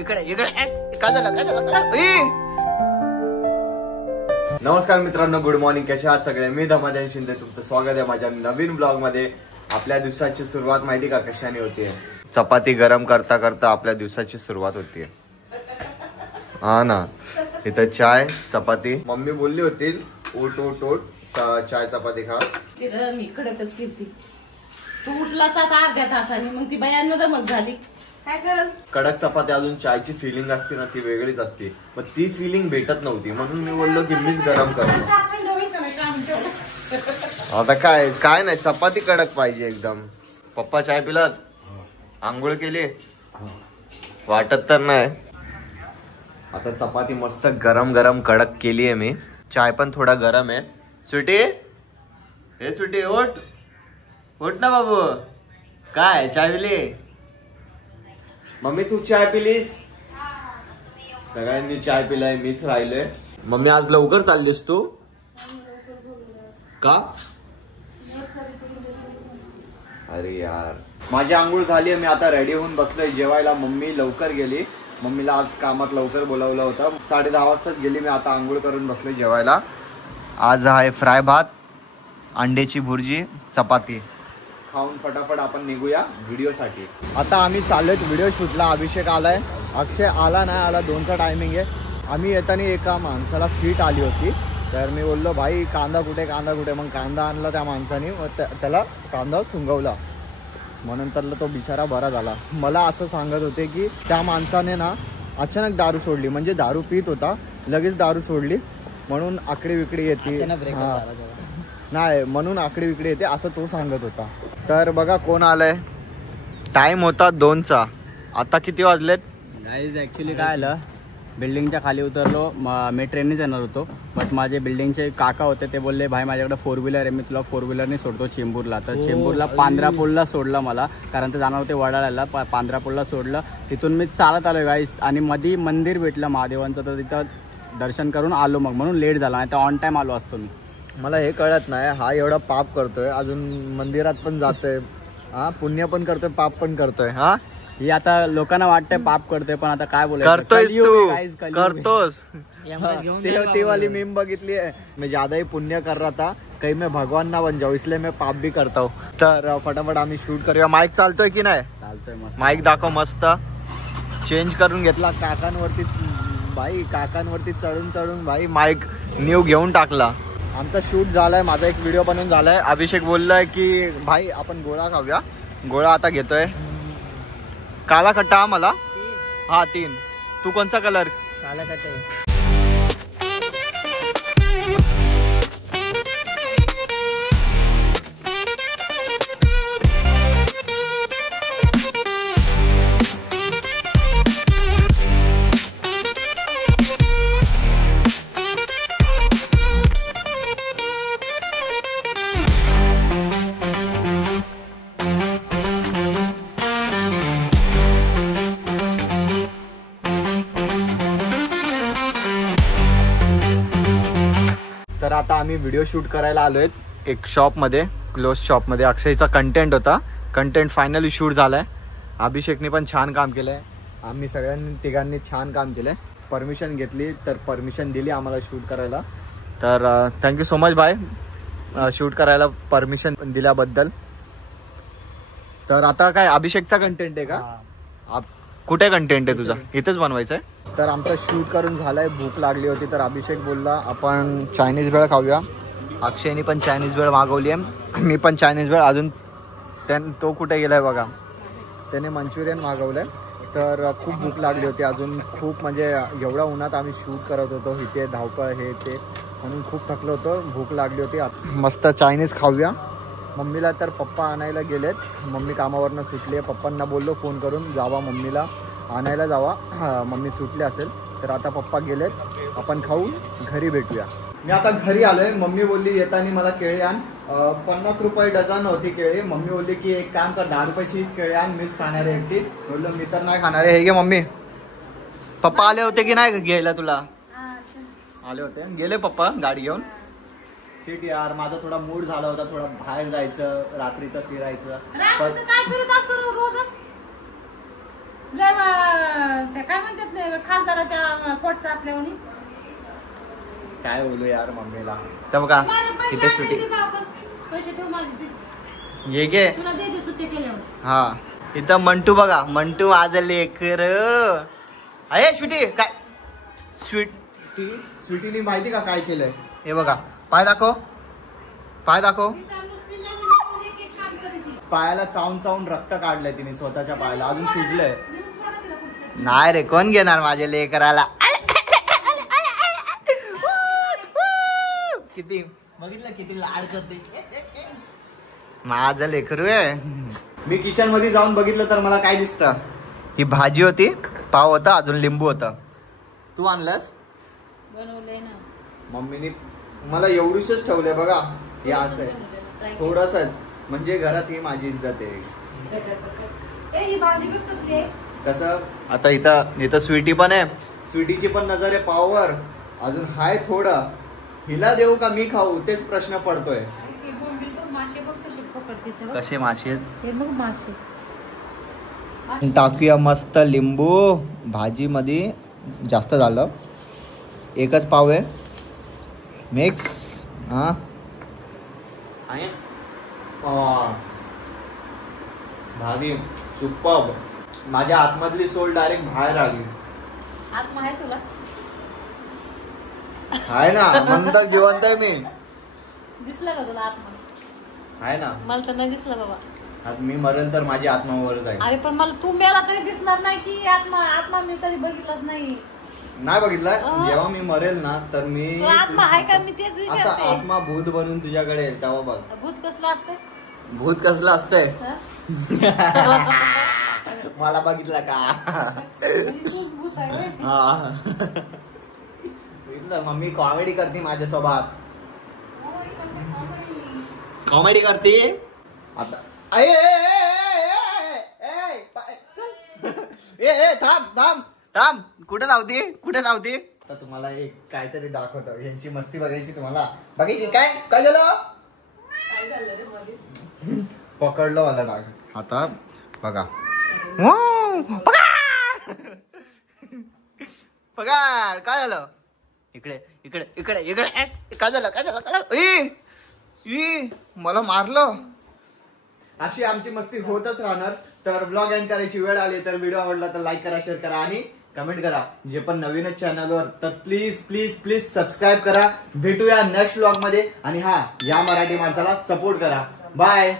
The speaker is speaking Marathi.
इकडे काय झालं? नमस्कार मित्रांनो, गुड मॉर्निंग. कशा आहात सगळे? मी धमाधन शिंदे, तुमचं स्वागत आहे माझ्या नवीन ब्लॉग मध्ये. आपल्या दिवसाची सुरुवात माहिती का कशाने होतीये? चपाती गरम करता करता आपल्या दिवसाची सुरुवात होतीये. हा ना, इथं चाय चपाती. मम्मी बोलली होती ओट ओट ओट चाय चपाती खा. इकडंच फिरती तू उठलास अर्ध्या तासाने, मग ती बायांना रमत झाली. काय करल? कडक चपाती अजून चायची फिलिंग असते ना, ती वेगळीच असते. मग ती फिलिंग भेटत नव्हती, म्हणून मी बोललो की मीच गरम करतो. आता काय नाही, चपाती कडक पाहिजे एकदम. पप्पा चाय पिलात? आंघोळ केली? वाटत तर नाही. आता चपाती मस्त गरम गरम कडक केली आहे मी. चाय पण थोडा गरम आहे. स्वीटी, हे स्वीटी ओट ना बाबू. काय चाय पिली? मम्मी तू चाय पिलीस? सगळ्यांनी चाय पिलाय, मीच राहिलोय. मम्मी आज लवकर चाललीस तू? का? अरे यार, माझी आंघोळ झाली आहे, मी आता रेडी होऊन बसलोय जेवायला. मम्मी लवकर गेली, मम्मीला आज कामात लवकर बोलावलं होतं. 10:30 वाजताच गेली. मी आता आंघोळ करून बसलोय जेवायला. आज आहे फ्राय भात, अंड्याची भुर्जी, चपाती. खाऊन फटाफट आपण निघूया व्हिडिओ साठी. आता आम्ही चाललोय व्हिडिओ शूटला. अभिषेक आलाय, अक्षय आला नाही, आला 2चा टायमिंग आहे. आम्ही येताना एका माणसाला फिट आली होती, तर मी बोललो भाई कांदा कुठे. मग कांदा आणला त्या माणसाने, त्याला कांदा सुंगवला. म्हणून तर तो बिचारा बरा झाला. मला असं सांगत होते की त्या माणसाने ना अचानक दारू सोडली, म्हणजे दारू पित होता, लगेच दारू सोडली, म्हणून आकडी विकडी येते. नाही, म्हणून आकडी विकडी येते असं तो सांगत होता. तर बघा कोण आलंय. टाइम होता 2चा, आता किती वाजलेत? गाईज ॲक्च्युली काय आलं, बिल्डिंगच्या खाली उतरलो. मी ट्रेननेच येणार होतो, बट माझे बिल्डिंगचे काका होते, ते बोलले भाई माझ्याकडे 4 व्हीलर आहे, मी तुला 4 व्हीलरने सोडतो चेंबूरला. तर चेंबूरला पांढरा पूलला सोडलं मला, कारण ते जाणार होते वडाळ्याला. पांढरा पूलला सोडलं, तिथून मी चालत आलो गाईज. आणि मध्ये मंदिर भेटलं महादेवांचं, तर तिथं दर्शन करून आलो. मग म्हणून लेट झाला, नाही तर ऑन टाईम आलो असतो मी. मला हे कळत नाही, हा एवढा पाप करतोय, अजून मंदिरात पण जातोय, हा पुण्य पण करतोय, पाप पण करतोय. हा ही आता लोकांना वाटतंय पाप करतोय, पण आता काय बोलायचं, करतोयस तू, करतोस. ते वाली मीम बघितली आहे, मैं ज्यादा ही पुण्य कर रहा था, कहीं मैं भगवान ना बन जाऊ, इसलिए मैं पाप भी करता हूँ. तर फटाफट आम्ही शूट करूया. माईक चालतोय की नाही? चालतोय मस्त. माईक दाखव. मस्त चेंज करून घेतला काकांवरती. भाई काकांवरती चढून भाई माईक न्यू घेऊन टाकला. आमचा शूट झालाय, माझा एक व्हिडिओ बनवून झालाय. अभिषेक बोललाय की भाई आपण गोळा खाऊया. गोळा आता घेतोय. काला खट्टा मला. हा 3. तू कोणचा कलर? काला खट्टा. तर आता आम्ही व्हिडिओ शूट करायला आलोय एक शॉपमध्ये, क्लोज शॉपमध्ये. अक्षयचा कंटेंट होता, कंटेंट फायनली शूट झालाय. अभिषेकने पण छान काम केलंय, आम्ही सगळ्यांनी तिघांनी छान काम केलंय. परमिशन घेतली, तर परमिशन दिली आम्हाला शूट करायला. तर thank you so much bye, shoot करायला परमिशन दिल्याबद्दल. तर आता काय अभिषेकचा कंटेंट आहे का? कुठे कंटेंट आहे तुझा? इथेच बनवायचं आहे. तर आमचा शूट करून झालाय. भूक लागली होती, तर अभिषेक बोलला आपण चायनीज भेळ खाऊया. अक्षयनी पण चायनीज भेळ मागवली आहे, मी पण चायनीज भेळ. अजून तो कुठे गेलाय बघा, त्याने मंचुरियन मागवलंय. तर खूप भूक लागली होती अजून, खूप म्हणजे एवढ्या उन्हात आम्ही शूट करत होतो, इथे धावपळ हे ते, म्हणून खूप थकलो होतो, भूक लागली होती. मस्त चायनीज खाऊया. मम्मीला तर पप्पा आणायला गेलेत, मम्मी कामावरनं सुटली आहे. पप्पांना बोललो फोन करून जावा मम्मीला आणायला जावा, मम्मी सुटली असेल. तर आता पप्पा गेलेत, आपण खाऊ, घरी भेटूया. मी आता घरी आलोय. मम्मी बोलली येताना मला केळी आण. 50 रुपये डझन होती केळी. मम्मी बोलली की एक काम कर, 10 रुपयाचीच केळी आण, मीच खाणार आहे एकटी. बोललो मी तर नाही खाणार आहे. हे घे मम्मी. पप्पा आले होते की नाही घ्यायला तुला? आले होते, गेले पप्पा गाडी घेऊन. सीट यार, माझा थोडा मूड झाला होता, थोडा बाहेर जायचं, रात्रीचं फिरायचं. काय म्हणतात नाही खासदाराच्या पोटचा असल्यामुळे. काय बोलू यार मम्मीला. तर बघा इथे सुट्टी पैसे ठेव माझे ते. ये गे तुला दे दे सुट्टी केल्यावर. हा इथं मंटू बघा, मंटू माझं लेकर अरे स्वीटी काय स्वीटीने माहिती का काय केलंय. हे बघा पाय दाखव, पाय दाखव. पायाला चावून चावून रक्त काढलंय तिने स्वतःच्या पायाला, अजून सुजलंय. नाही रे कोण घेणार माझ्या लेकराला. किती बघितलं किती लाड करते माझं लेकरू आहे. मी किचन मध्ये जाऊन बघितलं तर मला काय दिसतं, ही भाजी होती, पाव होता, अजून लिंबू होता. तू आणलंस? बनवलंय ना मम्मीने मला एवढीच ठेवलंय बघा. हे असं आहे थोडसच, म्हणजे घरात ही माझी इज्जत आहे. ही भाजी बघ कसली आहे. कसं आता इथं स्वीटी पण आहे, स्वीटीची पण नजर आहे पाववर. अजून हाय थोडं, हिला देऊ का मी खाऊ तेच प्रश्न पडतोय. मासे बघ कसे पकडते. कसे मासे हे बघ मासे. टाकूया मस्त लिंबू भाजी मध्ये. जास्त झालं, एकच पाव आहे मिक्स. हा भाजी सुपर्ब. माझ्या आतमधली सोल डायरेक्ट बाहेर आली. आत्मा आहे तुला. आहे ना म्हणून तर जिवंत आहे मी. दिसला का तुला आत्मा. आहे ना. मला तर नाही दिसला बाबा. आज मी मरेल तर माझी आत्मा वर जाईल. अरे पण मला तू मेला तरी दिसणार नाही की आत्मा. आत्मा मी कधी बघितलाच नाही. नाही बघितलं. जेव्हा मी मरेल ना तर मी तो आत्मा आहे का मी तेच असा विचारते. आत्मा भूत बनून तुझ्याकडे येईल तेव्हा बघ. भूत कसलं असतं. भूत कसलं असतंय हं? मला बघितलं का. तूच भूत आहे होय? हा बघितलं मम्मी कॉमेडी करते माझ्यासोबत. कॉमेडी करते आता. थांब थांब थांब. कुठे धावते कुठे धावते. आता तुम्हाला एक काहीतरी दाखवतो. यांची मस्ती बघायची तुम्हाला. बघायची काय काय झालं. पकडलं मला डाग. आता बघा पगार काय झालं. इकडे इकडे इकडे इकडे काय झालं काय झालं काय. मला मारलं. अशी आमची मस्ती होतच राहणार. तर ब्लॉग एंड करायची वेळ आली तर व्हिडिओ आवडला तर लाईक करा, शेअर करा आणि कमेंट करा. जे पण नवीनच चॅनलवर तर प्लीज प्लीज प्लीज सबस्क्राईब करा. भेटूया नेक्स्ट ब्लॉग मध्ये. आणि हा या मराठी माणसाला सपोर्ट करा. बाय.